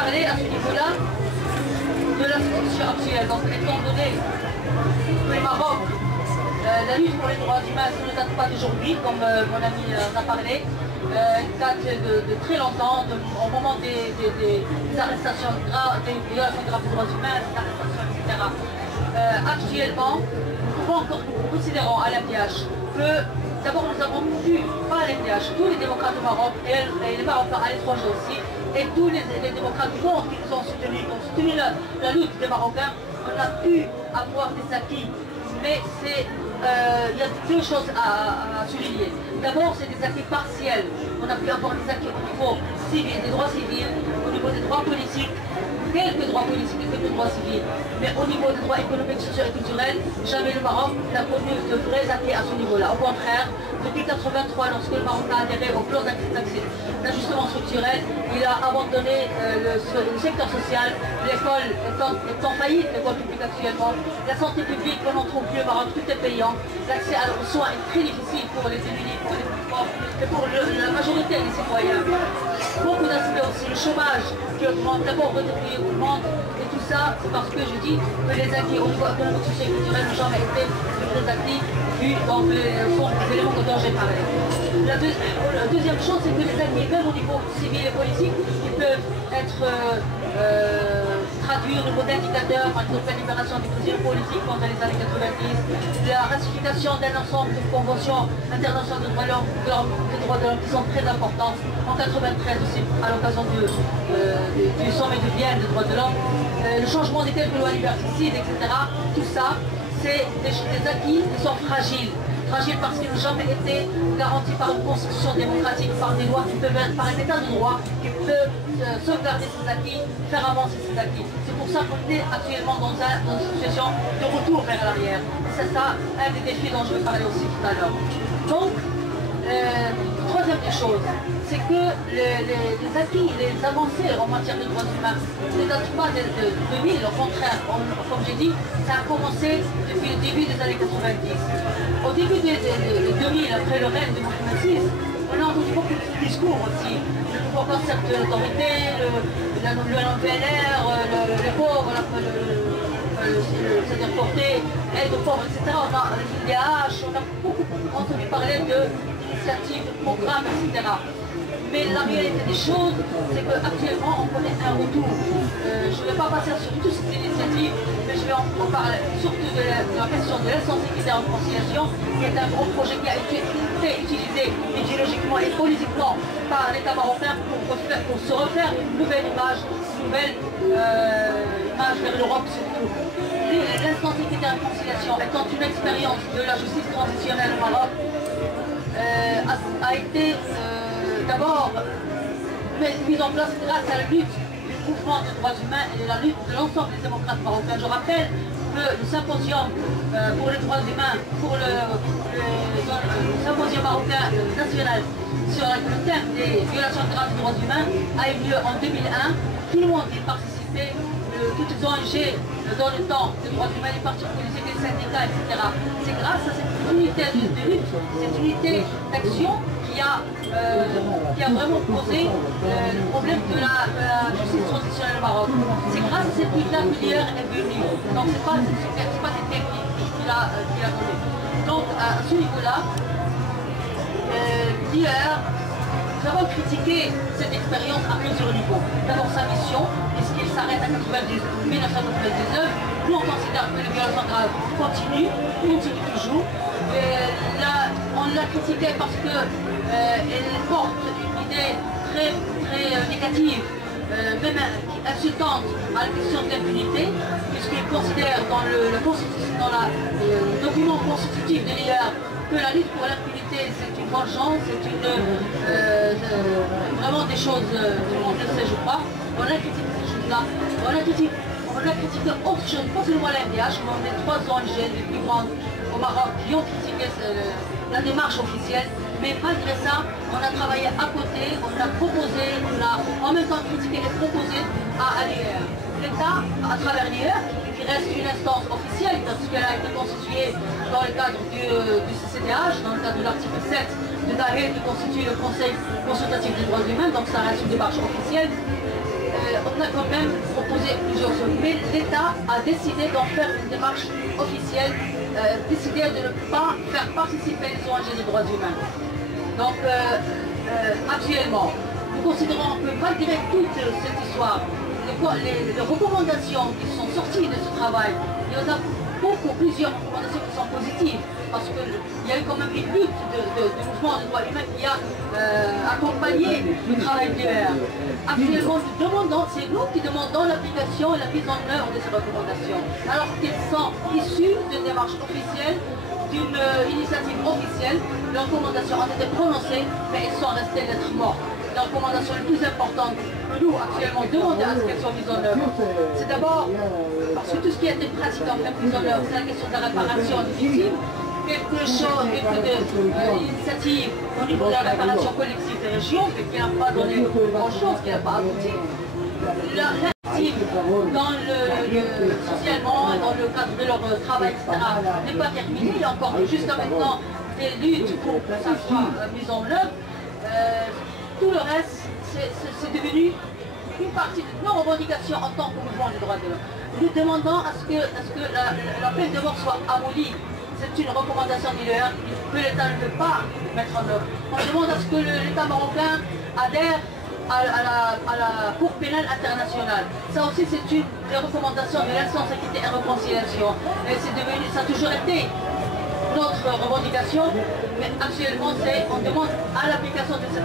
parler à ce niveau-là de la situation actuelle. Donc, étant donné que le Maroc, la lutte pour les droits humains ne date pas d'aujourd'hui, comme mon ami en a parlé, date de très longtemps, au moment des arrestations graves, des violations graves des droits humains, des arrestations, etc. Actuellement, nous considérons à l'MDH que d'abord nous avons pu, pas à l'MDH, tous les démocrates au Maroc et les Marocains à l'étranger aussi, et tous les démocrates du monde qui nous ont soutenus, qui ont soutenu la lutte des Marocains, on a pu avoir des acquis. Mais il y a deux choses à souligner. D'abord, c'est des acquis partiels. On a pu avoir des acquis au niveau civil, des droits civils, au niveau des droits politiques, quelques droits politiques et quelques droits civils. Mais au niveau des droits économiques, sociaux et culturels, jamais le Maroc n'a connu de vrais acquis à ce niveau-là. Au contraire, depuis 1983, lorsque le Maroc a adhéré au plan d'ajustement structurel, il a abandonné le secteur social, l'école étant faillite, l'école publique actuellement, la santé publique, on n'en trouve plus au Maroc, tout est payant, l'accès aux soins est très difficile pour les démunis, pour les plus pauvres, et pour la majorité des citoyens. Beaucoup d'aspects aussi, le chômage qui augmente, d'abord redéployer augmente, et tout ça, c'est parce que je dis que les acquis au niveau économique, social et culturel n'ont jamais été des acquis vus dans les éléments dont j'ai parlé. La deuxième chose, c'est que les acquis, même au niveau civil et politique, ils peuvent être traduits au niveau d'indicateurs, par exemple la libération des prisonniers politiques pendant les années 90, la ratification d'un ensemble de conventions internationales des droits de l'homme qui sont très importantes, en 93 aussi à l'occasion du sommet de Vienne des droits de l'homme, le changement des quelques lois liberticides, etc. Tout ça, c'est des acquis qui sont fragiles. Fragiles parce qu'ils n'ont jamais été garantis par une constitution démocratique, par des lois qui peuvent être, par un état de droit qui peut sauvegarder ces acquis, faire avancer ces acquis. C'est pour ça qu'on est actuellement dans une situation de retour vers l'arrière. C'est ça un des défis dont je vais parler aussi tout à l'heure. Donc, troisième des choses, c'est que les acquis, les avancées en matière de droits humains ne datent pas de 2000, au contraire, comme j'ai dit, ça a commencé depuis le début des années 90. Au début des 2000, après le règne de Mohamed VI, on a entendu beaucoup de discours aussi, le pouvoir concept de l'autorité, le PNR, les pauvres, c'est-à-dire porter aide aux pauvres, etc. On a l'IDH, on a beaucoup entendu parler d'initiatives, de programmes, etc. Mais la réalité des choses, c'est qu'actuellement, on connaît un retour. Je ne vais pas passer sur toutes ces initiatives, mais je vais en parler surtout de la question de l'insensibilité en conciliation, qui est un gros projet qui a été utilisé idéologiquement et politiquement par l'État marocain pour se refaire une nouvelle image, vers l'Europe surtout. L'insensibilité en conciliation étant une expérience de la justice transitionnelle au Maroc, a été d'abord mise en place grâce à la lutte du mouvement des droits humains et la lutte de l'ensemble des démocrates marocains. Je rappelle que le symposium pour les droits humains, pour le symposium marocain national sur le thème des violations graves des droits humains a eu lieu en 2001. Tout le monde y participait, toutes les ONG dans le temps des droits humains, les partis politiques, les syndicats, etc. C'est grâce à cette unité de lutte, cette unité d'action qui a vraiment posé le problème de la justice transitionnelle au Maroc. C'est grâce à cette lutte-là que l'IR est venue. Donc c'est pas des techniques qu'il a donné. Donc à ce niveau-là, l'IR, nous avons critiqué cette expérience à plusieurs niveaux. D'abord sa mission, puisqu'il s'arrête à 1999. Nous on considère que les violations graves continuent toujours. On l'a critiqué parce qu'elle porte une idée très négative, même insultante à la question de l'impunité, puisqu'il considère dans le document constitutif de l'IR que la lutte pour l'impunité c'est une vengeance, c'est vraiment des choses, tout le monde le sait je crois. On a critiqué ces choses-là, on a critiqué autre chose, pas seulement l'MDH, mais on est 3 ONG les plus grandes au Maroc qui ont critiqué la démarche officielle, mais malgré ça, on a travaillé à côté, on a proposé, on a en même temps critiqué et proposé à l'IR. L'État, à travers l'IR, qui reste une instance officielle, parce qu'elle a été constituée dans le cadre du CCDH, dans le cadre de l'article 7 de Daher qui constitue le Conseil consultatif des droits humains, donc ça reste une démarche officielle. on a quand même proposé plusieurs choses, mais l'État a décidé d'en faire une démarche officielle, décidé de ne pas faire participer les ONG des droits humains. Donc, actuellement, nous considérons que malgré toute cette histoire, les recommandations qui sont sorties de ce travail, il y en a plusieurs recommandations qui sont positives, parce qu'il y a eu quand même une lutte de mouvement des droits humains qui a accompagné le travail de l'IER. Actuellement, c'est nous qui demandons l'application et la mise en œuvre de ces recommandations, alors qu'elles sont issues d'une démarche officielle, d'une initiative officielle. Les recommandations ont été prononcées, mais elles sont restées lettres mortes. La recommandation la plus importante que nous actuellement demandons à ce qu'elles soient mises en œuvre, c'est d'abord, parce que tout ce qui a été pratiqué en fait mise en œuvre, c'est la question de la réparation des victimes, quelque chose, d'initiative au niveau de la réparation collective des régions, mais qui n'a pas donné grand-chose, qui n'a pas abouti. L'active socialement, dans le cadre de leur travail, etc., n'est pas terminée. Il y a encore jusqu'à maintenant des luttes pour que ça soit mis en œuvre. Tout le reste, c'est devenu une partie de nos revendications en tant que mouvement des droits de l'homme. Nous demandons à ce que la peine de mort soit abolie. C'est une recommandation de l'IER que l'État ne veut pas mettre en œuvre. On demande à ce que l'État marocain adhère à la Cour pénale internationale. Ça aussi, c'est une des recommandations de l'instance équité et réconciliation. Et ça a toujours été notre revendication, mais actuellement on demande à l'application de cette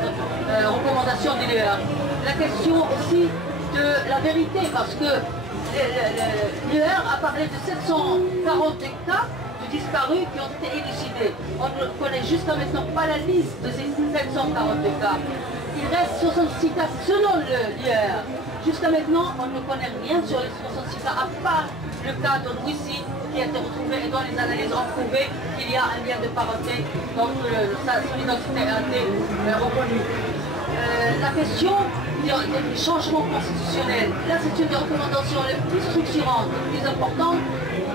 recommandation de l'IER. La question aussi de la vérité, parce que l'IER a parlé de 740 cas de disparus qui ont été élucidés. On ne connaît jusqu'à maintenant pas la liste de ces 740 cas. Il reste 66 cas selon l'IER. Jusqu'à maintenant, on ne connaît rien sur les 66 cas, à part le cas de Louis qui a été retrouvé et dont les analyses ont prouvé qu'il y a un lien de parenté, donc son identité a été reconnue. La question des changements constitutionnels, là c'est une des recommandations les plus structurantes, les plus importantes.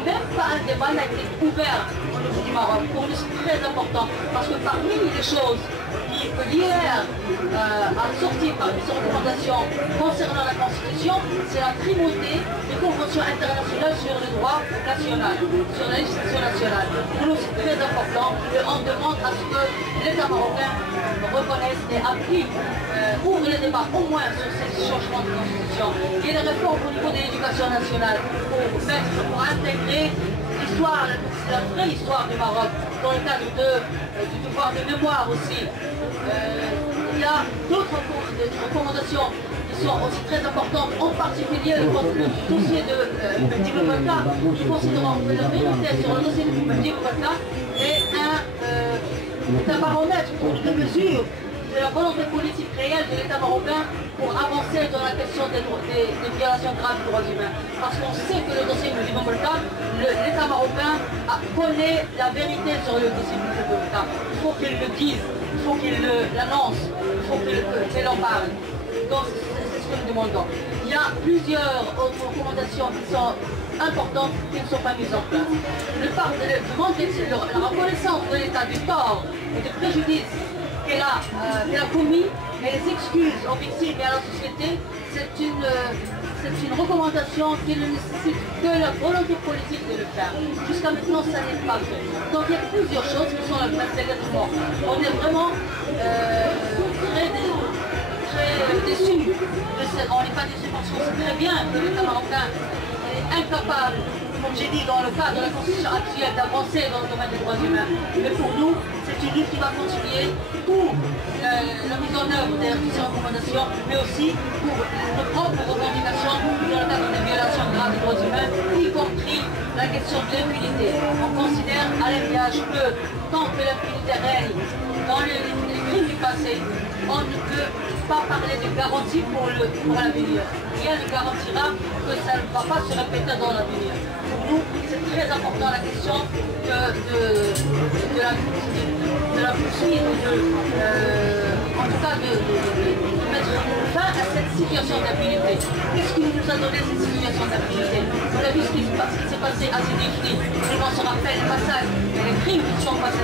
Même pas un débat n'a été ouvert au niveau du Maroc. Pour nous c'est très important, parce que parmi les choses que l'IER a sorti parmi ses recommandations concernant la Constitution, c'est la primauté des conventions internationales sur le droit national, sur la législation nationale. Pour nous, c'est très important et on demande à ce que l'État marocain reconnaisse et applique, ouvre le débat au moins sur ces changements de Constitution. Il y a des réformes au niveau de l'éducation nationale pour intégrer l'histoire, la vraie histoire du Maroc, dans le cadre du devoir de mémoire aussi. Il y a d'autres recommandations qui sont aussi très importantes, en particulier le dossier de Petit Boubacar. Nous considérons que la vérité sur le dossier de Petit Boubacar est un baromètre pour une mesure de la volonté politique réelle de l'État marocain pour avancer dans la question des violations graves des droits humains. Parce qu'on sait que le dossier de Petit Boubacar, l'État marocain connaît la vérité sur le dossier de Petit Boubacar. Il faut qu'il le dise. Il faut qu'il l'annonce, il faut qu'il en parle. Donc c'est ce que nous demandons. Il y a plusieurs autres recommandations qui sont importantes qui ne sont pas mises en place. La reconnaissance de l'État du tort et du préjudice qu'elle a commis et les excuses aux victimes et à la société, c'est une recommandation qui ne nécessite que la volonté politique de le faire. Jusqu'à maintenant, ça n'est pas fait. Donc il y a plusieurs choses qui sont restées lettres mortes. On est vraiment très déçus. On n'est pas déçus parce qu'on sait très bien que l'État marocain est incapable, comme j'ai dit, dans le cadre de la Constitution actuelle, d'avancer dans le domaine des droits humains. Mais pour nous, c'est une lutte qui va continuer pour la mise en œuvre de ces recommandations, mais aussi pour nos propres revendications dans le cadre des violations graves des droits humains, y compris la question de l'impunité. On considère à l'MIH que tant que l'impunité règne dans les crimes du passé, on ne peut pas parler de garantie pour l'avenir. Rien ne garantira que ça ne va pas se répéter dans l'avenir. Pour nous, c'est très important la question de la poursuite, en tout cas de mettre fin à cette situation d'impunité. Qu'est-ce qui nous a donné cette situation d'impunité? On a vu ce qui s'est passé à Sidi. Tout le monde se rappelle les massacres et les crimes qui sont passés.